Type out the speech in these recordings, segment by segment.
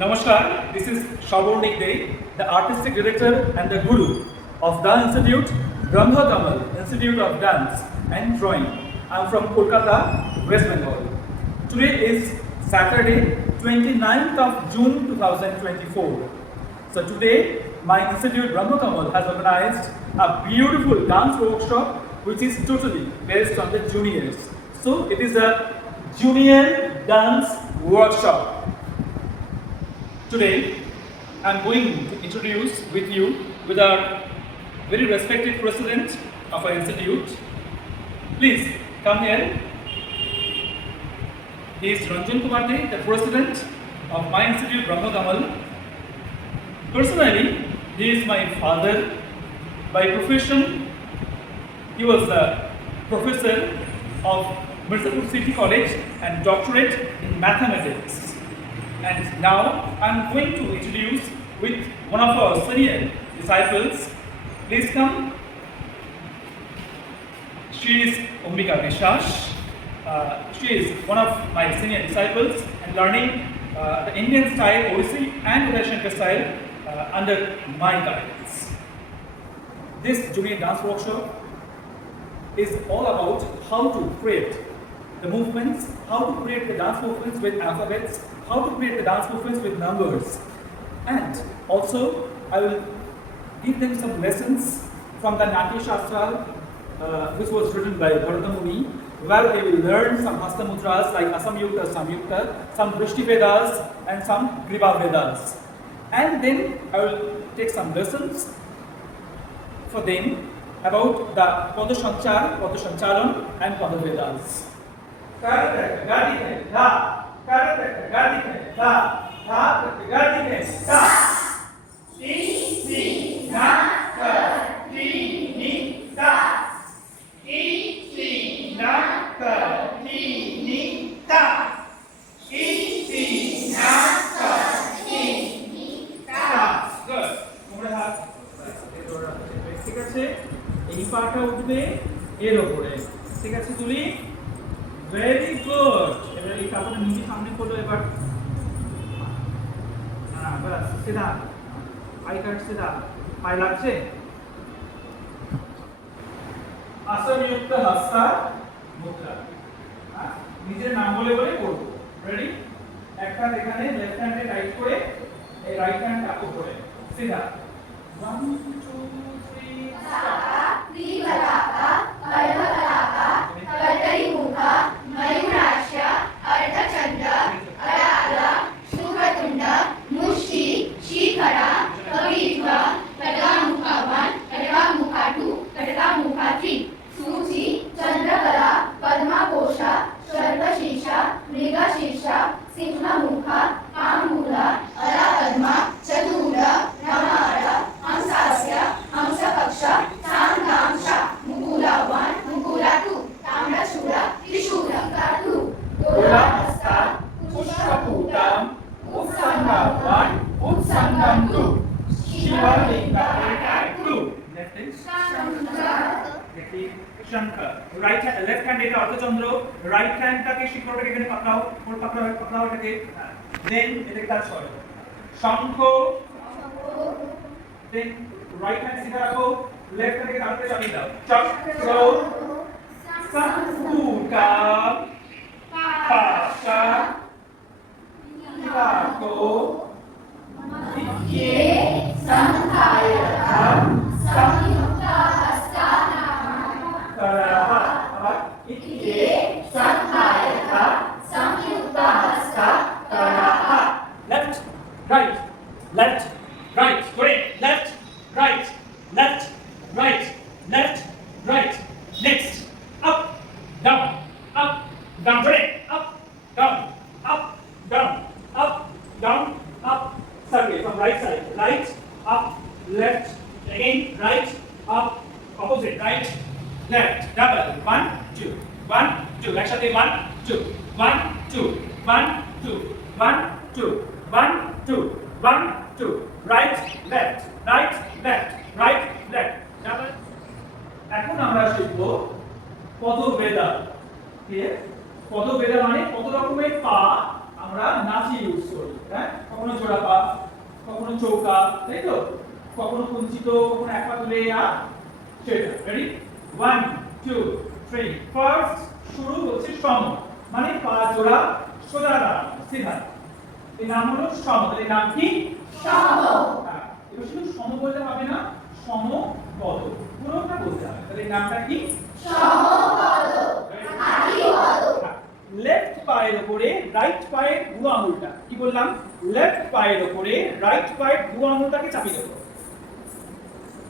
Namaskar, this is Shabornik Dey, the Artistic Director and the Guru of Dance Institute, Brahma Kamal Institute of Dance and Drawing. I am from Kolkata, West Bengal. Today is Saturday, 29th of June 2024. So today, my institute Brahma Kamal has organized a beautiful dance workshop which is totally based on the juniors. So it is a junior dance workshop. Today, I am going to introduce with our very respected president of our institute. Please come here. He is Ranjan Kumar Dey, the president of my institute, Brahma Kamal. Personally, he is my father. By profession, he was the professor of Mirzapur City College and doctorate in mathematics. And now I am going to introduce with one of our senior disciples. Please come. She is Ombika Vishas. She is one of my senior disciples and learning the Indian style, Odissi and Uday Shankar style under my guidance. This junior dance workshop is all about how to create the movements, how to create the dance movements with alphabets, how to create the dance movements with numbers. And also, I will give them some lessons from the Natya Shastra, which was written by Bharata Muni, where they will learn some Hasta Mudras like Asamyukta, Samyukta, some Drishti Vedas and some Griva Vedas. And then I will take some lessons for them about the Pada Sanchar, Pada Sancharan and Pada Vedas. ঠিক আছে, এই পাটা উঠবে এর উপরে। ঠিক আছে তুলি? Very good. এবার এই কাপড়টা নিচে সামনে করলো এবার। হ্যাঁ বাস সিধা। আই কাট সিধা। পায়ে লাগছে? আসমযুক্ত হস্তা মুদ্রা। হ্যাঁ নিজের নাম বলে বলে করব। রেডি? একটা এখানে লেফট হ্যান্ডে টাইট করে এই রাইট হ্যান্ডটা উপরে। সিধা। 1 2 3 Shankar. Right hand, left hand এটা অর্ধচন্দ্র, right hand টাকে শিখরটাকে এখানে পাকড়াও, ওর পাকড়াও এটাকে, then এটাকে টাচ করো। শঙ্খ, then right hand সিধা রাখো, left hand কে কাঁধে চাপিয়ে দাও। চক্র, শঙ্কুকা, পাশা, রাখো, ইয়ে, সংখায়তা, সংযুক্ত হস্তানা, कराहा। इके संखायता संयुक्त हस्ता कराहा। Left, right, left, right. Great. Left, right, left, right, left, right. Next, up, down, great. Up, down, up, down, up, down, up. Circle from right side. Right, up, left, again, right, up, opposite, right. Left, double, 1 2 1 2, একসাথে 1 2 1 2 1 2 1 2 1 2 1 2, right left right left right left, double। এখন আমরা শিখব পদবেদা। পদবেদা মানে কত রকমের পা আমরা নাচি ইউজ করি, হ্যাঁ? কখনো জোড়া পা, কখনো চৌকা, তাই তো? কখনো কুঞ্চিত, কখনো এক পা তুলে আর সেটা। রেডি? 1 2 3 ফার্স্ট শুরু হচ্ছে সম, মানে পা জোড়া সোজা দাঁড়ানো সিধা। এর নাম হলো সম। এর নাম কি? সম। হ্যাঁ, এটা শুধু সম বলতে হবে না, সমপদ পুরোটা বলতে হবে। তাহলে এর নামটা কি? সমপদ। লেফট পায়ের উপরে রাইট পায়ের বুড়ো আঙুলটা, কি বললাম? লেফট পায়ের উপরে রাইট পায়ের বুড়ো আঙুলটাকে চাপিয়ে দেবো।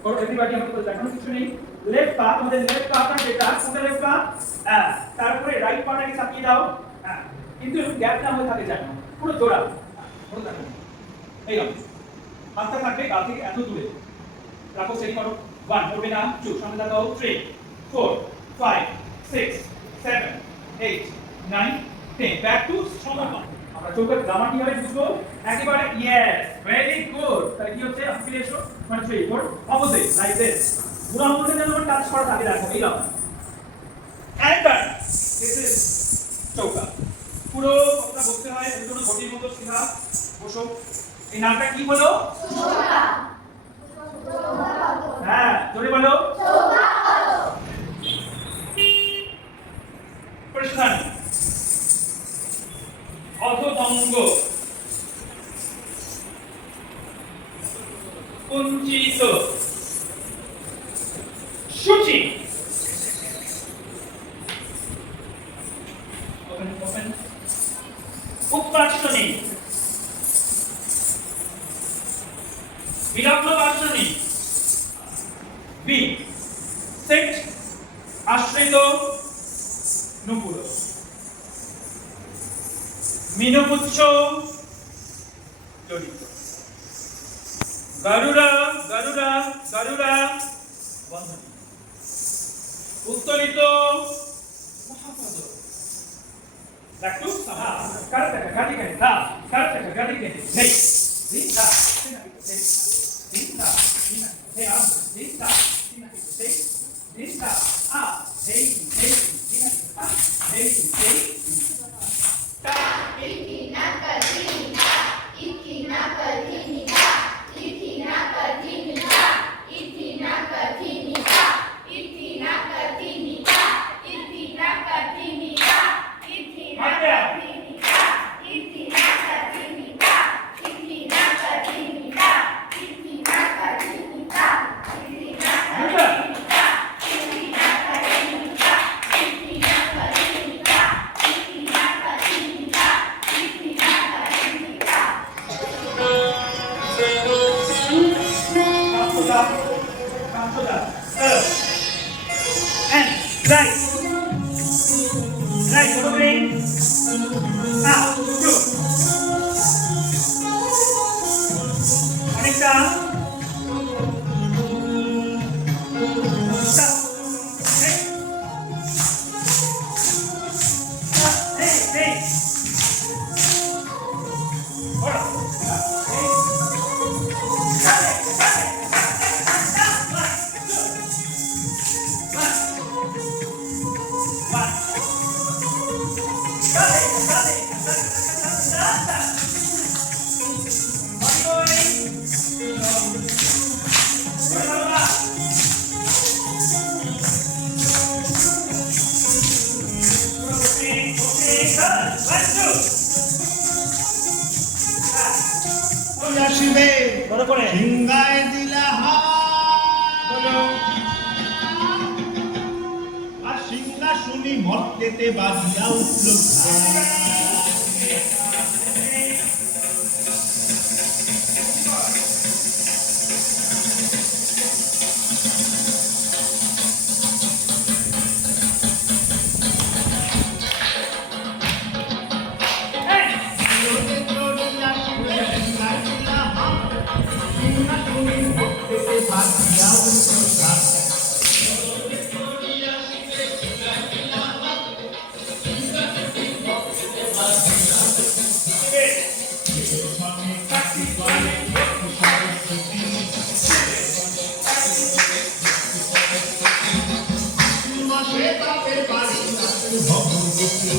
और एवरीबॉडी আমাকে বলতে এখন কিছু নেই। লেফট পা, আমাদের লেফট পাটা যেটা, কোনটা লেফট পা? হ্যাঁ, তারপরে রাইট পাটাকে চাপিয়ে দাও। হ্যাঁ, কিন্তু গ্যাপ না হয়ে থাকে জানো, পুরো জোড়া পুরো থাকবে। এই নাও, হাতটা থাকবে গা থেকে এত দূরে রাখো, সেট করো। 1 করবে না, 2 সামনে দাও, 3 4 5 6 7 8 9 10 ব্যাক টু সমপদ। আমরা চৌকার গ্রামার কিভাবে বুঝবো? একেবারে ইয়েস, ভেরি গুড। তাহলে কি হচ্ছে? আপনি ফিরে এসো, 1 3 4 অপোজিট লাইক দিস। বুড়ো আঙুলটা যেন টাচ করা থাকে, রাখো এই নাও। এন্ড ব্যাক, দিস ইজ চৌকা। পুরো কথা বলতে হয়, এর জন্য ঘটির মতো সিধা বসো। এই নামটা কি বলো? চৌকা। হ্যাঁ, জোরে বলো। চৌকা বলো। প্রশ্ন অধভঙ্গ, কুঞ্চিত, সূচি, উৎপাসনী, বিলগ্ন বাসনী, বি সেট, আশ্রিত, নুপুর, মিনপুচ্ছ, জড়িত, গরুড়া গরুড়া গরুড়া বন্ধনী, উত্তরিত, মহাপদ। দেখো সাহা কারটা গাড়ি গাড়ি দা কারটা গাড়ি গাড়ি নেই দিতা সিনা দিতে দিতা সিনা হে আম দিতা সিনা দিতে দিতা আ হেই হেই সিনা দিতা হেই হেই তা इतना कठिन था, इतना कठिन था, इतना कठिन था, इतना कठिन था, इतना कठिन था, इतना कठिन था, इतना कठिन था, इतना कठिन था, इतना कठिन था, इतना कठिन था, इतना कठिन था, इतना कठिन था, इतना कठिन था, इतना कठिन था, इतना कठिन था। Kamsoda, Kamsoda, and right, right, okay, now, two, Anika, stop, hey, hey, hey, hold on, hey, got it, got it. আসিবে বড় করে সিংহায় দিলা বলো আর সিংহাসনী মর্তেতে বাজিয়া উঠল সে বাপের বাড়ি ভগবতী